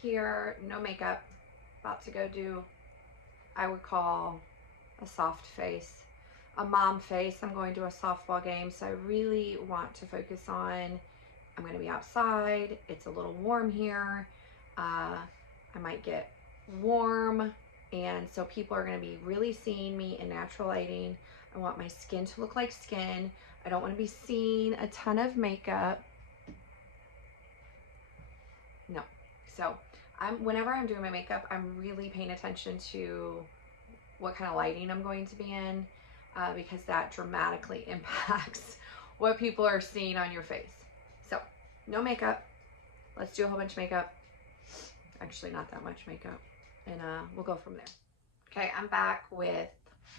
here, no makeup, about to go do, I would call a soft face, a mom face. I'm going to a softball game, so I really want to focus on, I'm going to be outside. It's a little warm here. I might get warm, and so people are going to be really seeing me in natural lighting. I want my skin to look like skin. I don't want to be seeing a ton of makeup. No. So whenever I'm doing my makeup, I'm really paying attention to what kind of lighting I'm going to be in, because that dramatically impacts what people are seeing on your face. So no makeup. Let's do a whole bunch of makeup. Actually, not that much makeup. And we'll go from there. Okay, I'm back with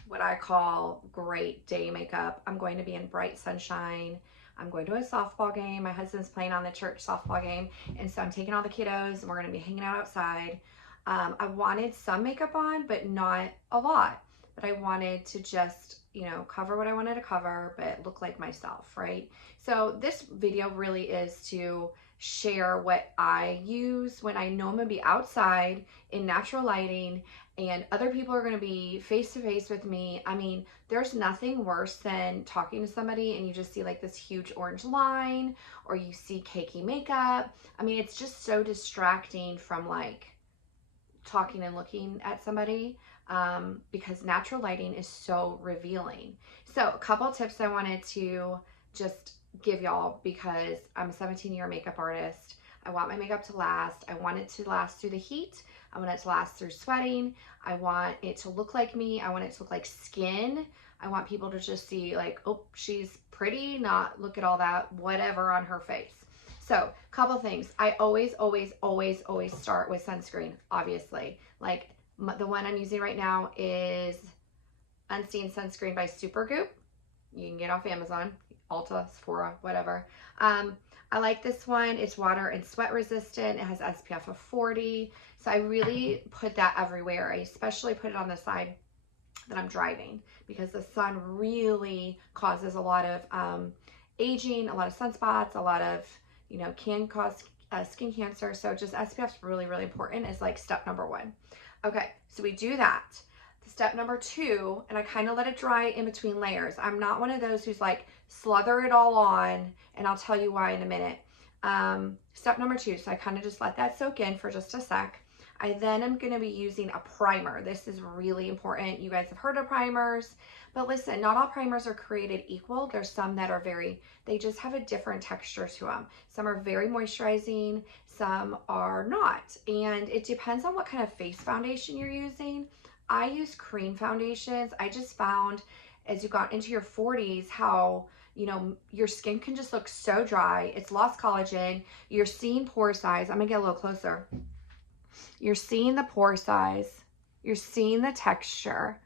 what I call great day makeup. I'm going to be in bright sunshine. I'm going to a softball game. My husband's playing on the church softball game. And so I'm taking all the kiddos and we're going to be hanging out outside. I wanted some makeup on, but not a lot. But I wanted to just, you know, cover what I wanted to cover, but look like myself, right? So this video really is to share what I use when I know I'm gonna be outside in natural lighting and other people are gonna be face to face with me. I mean, there's nothing worse than talking to somebody and you just see like this huge orange line, or you see cakey makeup. I mean, it's just so distracting from like talking and looking at somebody, because natural lighting is so revealing. So a couple tips I wanted to just give y'all, because I'm a 17-year makeup artist. I want my makeup to last. I want it to last through the heat. I want it to last through sweating. I want it to look like me. I want it to look like skin. I want people to just see like, oh, she's pretty, not look at all that whatever on her face. So couple things. I always start with sunscreen, obviously. Like the one I'm using right now is Unseen Sunscreen by Supergoop. You can get off Amazon, Ulta, Sephora, whatever. I like this one. It's water and sweat resistant. It has SPF of 40. So I really put that everywhere. I especially put it on the side that I'm driving, because the sun really causes a lot of aging, a lot of sunspots, a lot of, you know, can cause skin cancer. So just SPF is really important, is like step number one. Okay, so we do that. Step number two, and I kind of let it dry in between layers. I'm not one of those who's like slither it all on, and I'll tell you why in a minute. Step number two, so I kind of just let that soak in for just a sec. I then am going to be using a primer. This is really important. You guys have heard of primers, but listen, not all primers are created equal. There's some that are they just have a different texture to them. Some are very moisturizing, some are not. And it depends on what kind of face foundation you're using. I use cream foundations. I just found as you got into your 40s how, you know, your skin can just look so dry. It's lost collagen. You're seeing pore size. I'm gonna get a little closer. You're seeing the pore size. You're seeing the texture.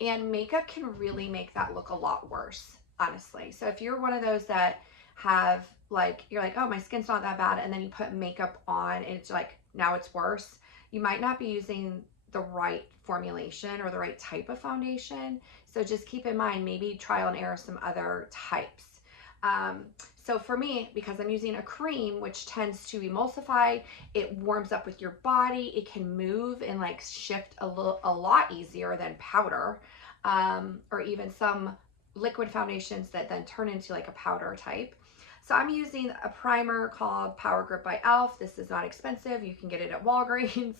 And makeup can really make that look a lot worse, honestly. So if you're one of those that have like, you're like, oh, my skin's not that bad, and then you put makeup on and it's like, now it's worse, you might not be using the right formulation or the right type of foundation. So just keep in mind, maybe trial and error some other types. So for me, because I'm using a cream, which tends to emulsify, it warms up with your body. It can move and like shift a lot easier than powder, or even some liquid foundations that then turn into like a powder type. So I'm using a primer called Power Grip by e.l.f. This is not expensive. You can get it at Walgreens,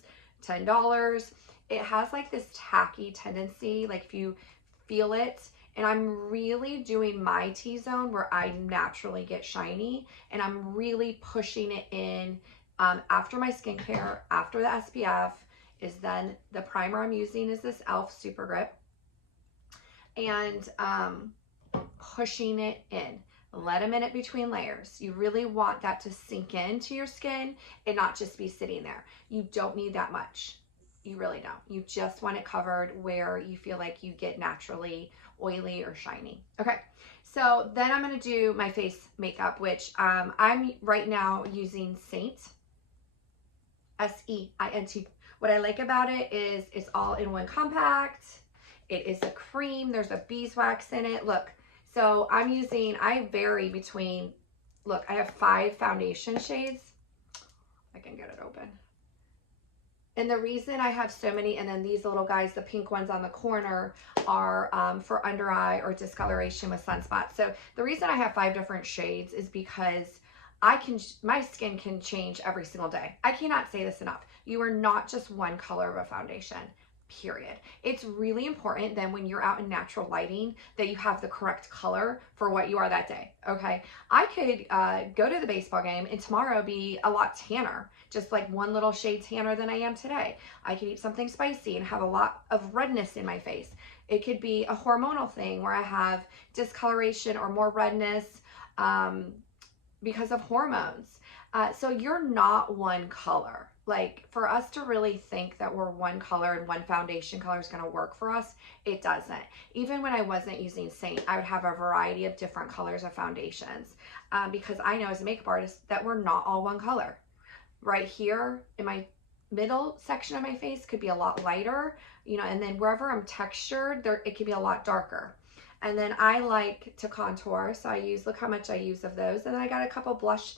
$10. It has like this tacky tendency, like if you feel it, and I'm really doing my T-zone where I naturally get shiny, and I'm really pushing it in after my skincare, after the SPF, is then the primer I'm using is this e.l.f. Super Grip, and pushing it in. Let a minute between layers. You really want that to sink into your skin and not just be sitting there. You don't need that much. You really don't. You just want it covered where you feel like you get naturally oily or shiny. Okay, so then I'm going to do my face makeup, which I'm right now using Seint, S-E-I-N-T. What I like about it is it's all in one compact. It is a cream. There's a beeswax in it. Look, so I vary between, look, I have 5 foundation shades. I can get it open. And the reason I have so many, and then these little guys, the pink ones on the corner, are for under eye or discoloration with sunspots. So the reason I have 5 different shades is because my skin can change every single day. I cannot say this enough. You are not just one color of a foundation, period. It's really important then when you're out in natural lighting that you have the correct color for what you are that day, okay? I could go to the baseball game and tomorrow be a lot tanner, just like 1 little shade tanner than I am today. I could eat something spicy and have a lot of redness in my face. It could be a hormonal thing where I have discoloration or more redness because of hormones. So you're not one color. Like, for us to really think that we're one color and one foundation color is going to work for us, it doesn't. Even when I wasn't using Saint, I would have a variety of different colors of foundations because I know as a makeup artist that we're not all one color. Right here in my middle section of my face could be a lot lighter, you know, and then wherever I'm textured, it could be a lot darker. And then I like to contour, so look how much I use of those. And then I got a couple blush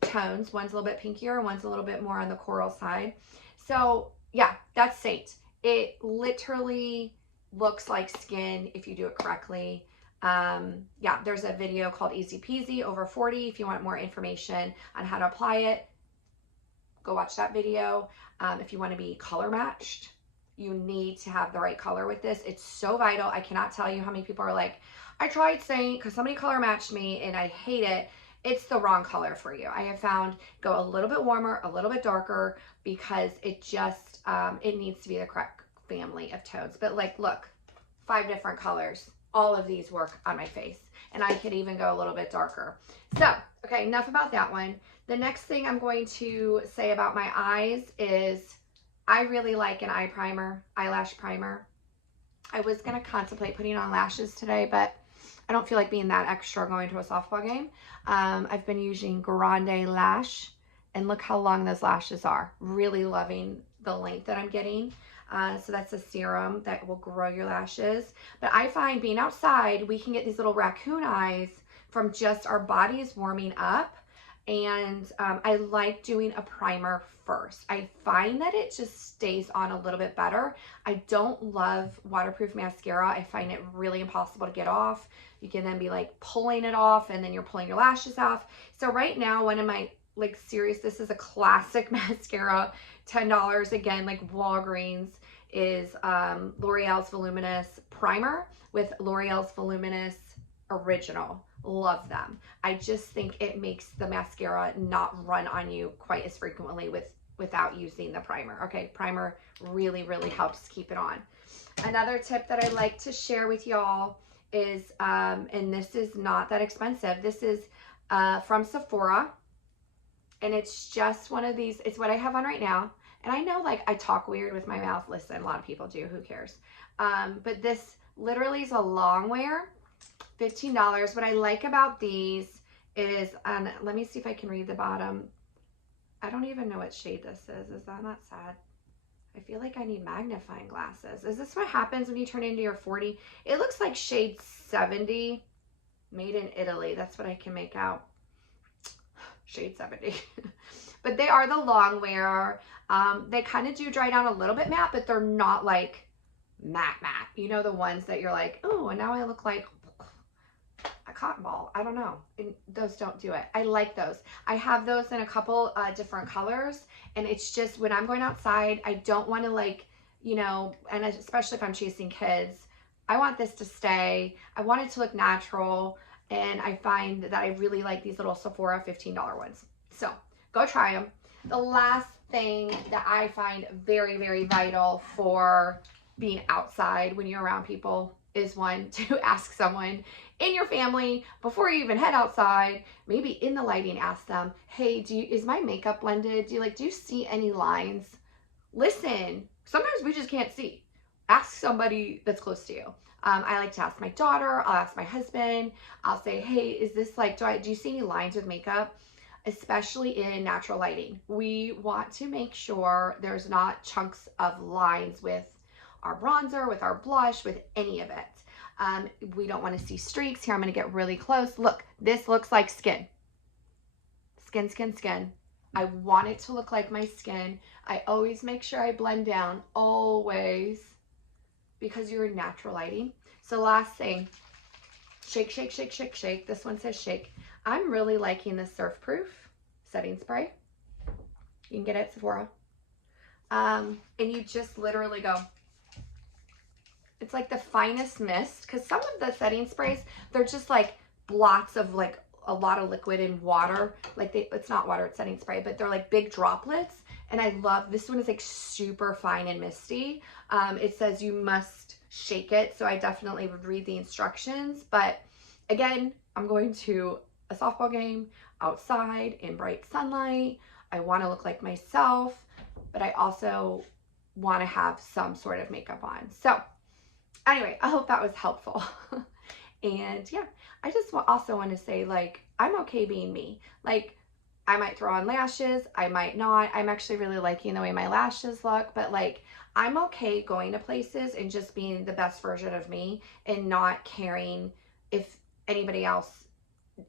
tones. One's a little bit pinkier and one's a little bit more on the coral side. So yeah, that's Saint. It literally looks like skin if you do it correctly. Yeah, there's a video called Easy Peasy over 40. If you want more information on how to apply it, go watch that video. If you want to be color matched, you need to have the right color with this. It's so vital. I cannot tell you how many people are like, I tried Saint because somebody color matched me and I hate it. It's the wrong color for you. I have found go a little bit warmer, a little bit darker, because it just, it needs to be the correct family of tones. But like, look, 5 different colors. All of these work on my face. And I could even go a little bit darker. So, okay, enough about that one. The next thing I'm going to say about my eyes is I really like an eye primer, eyelash primer. I was going to contemplate putting on lashes today, but I don't feel like being that extra going to a softball game. I've been using Grande Lash, and look how long those lashes are. Really loving the length that I'm getting. So that's a serum that will grow your lashes. But I find being outside, we can get these little raccoon eyes from just our bodies warming up. And I like doing a primer first. I find that it just stays on a little bit better. I don't love waterproof mascara. I find it really impossible to get off. You can then be like pulling it off and then you're pulling your lashes off. So right now, one of my like serious, this is a classic mascara, $10 again, like Walgreens, is L'Oreal's Voluminous Primer with L'Oreal's Voluminous Original. Love them. I just think it makes the mascara not run on you quite as frequently without using the primer. Okay, primer really, really helps keep it on. Another tip that I like to share with y'all is, and this is not that expensive. This is from Sephora, and it's just one of these. It's what I have on right now. And I know, like, I talk weird with my mouth. Listen, a lot of people do. Who cares? But this literally is a long wear. $15. What I like about these is, let me see if I can read the bottom. I don't even know what shade this is. Is that not sad? I feel like I need magnifying glasses. Is this what happens when you turn into your 40? It looks like shade 70, made in Italy. That's what I can make out. Shade 70. But they are the long wear. They kind of do dry down a little bit matte, but they're not like matte. You know, the ones that you're like, oh, and now I look like a cotton ball. I don't know. Those don't do it. I like those. I have those in a couple different colors, and it's just when I'm going outside, I don't want to, like, you know, and especially if I'm chasing kids, I want this to stay. I want it to look natural, and I find that I really like these little Sephora $15 ones. So go try them. The last thing that I find very, very vital for being outside when you're around people is one, to ask someone in your family before you even head outside, maybe in the lighting, ask them, hey, is my makeup blended? Do you see any lines? Listen, sometimes we just can't see. Ask somebody that's close to you. I like to ask my daughter, I'll ask my husband, I'll say, hey, is this like, do you see any lines with makeup? Especially in natural lighting. We want to make sure there's not chunks of lines with our bronzer, with our blush, with any of it. We don't want to see streaks. Here, I'm going to get really close. Look, this looks like skin. Skin. I want it to look like my skin. I always make sure I blend down, always, because you're in natural lighting. So last thing, shake, shake, shake, shake, shake. This one says shake. I'm really liking the Surf Proof setting spray. You can get it at Sephora. And you just literally go. It's like the finest mist, because some of the setting sprays, they're just like blots of like a lot of liquid and water. Like it's not water, it's setting spray, but they're like big droplets. And I love, this one is like super fine and misty. It says you must shake it. So I definitely would read the instructions. But again, I'm going to a softball game outside in bright sunlight. I want to look like myself, but I also want to have some sort of makeup on. So anyway, I hope that was helpful. And yeah, I just also want to say, like, I'm okay being me. Like, I might throw on lashes, I might not. I'm actually really liking the way my lashes look, but like, I'm okay going to places and just being the best version of me and not caring if anybody else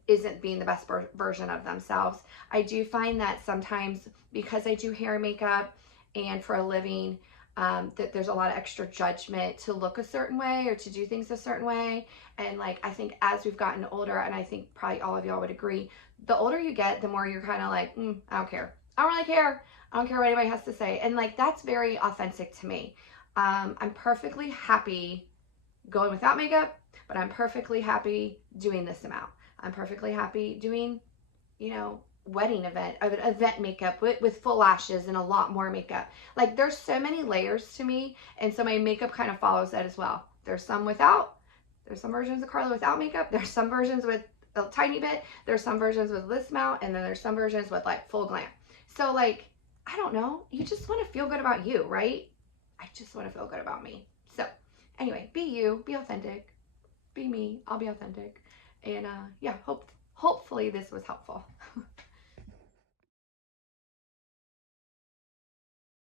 isn't being the best version of themselves. I do find that sometimes, because I do hair and makeup and for a living, that there's a lot of extra judgment to look a certain way or to do things a certain way. And like, I think as we've gotten older, and I think probably all of y'all would agree, the older you get, the more you're kind of like, I don't care. I don't really care. I don't care what anybody has to say. And like, that's very authentic to me. I'm perfectly happy going without makeup, but I'm perfectly happy doing this amount. I'm perfectly happy doing, you know, wedding event makeup with full lashes and a lot more makeup. Like, there's so many layers to me, and so my makeup kind of follows that as well. There's some without, there's some versions of Carla without makeup, there's some versions with a tiny bit, there's some versions with this amount, and then there's some versions with like full glam. So like, I don't know, you just want to feel good about you, right? I just want to feel good about me. So anyway, be you, be authentic, be me, I'll be authentic. And yeah, hopefully this was helpful.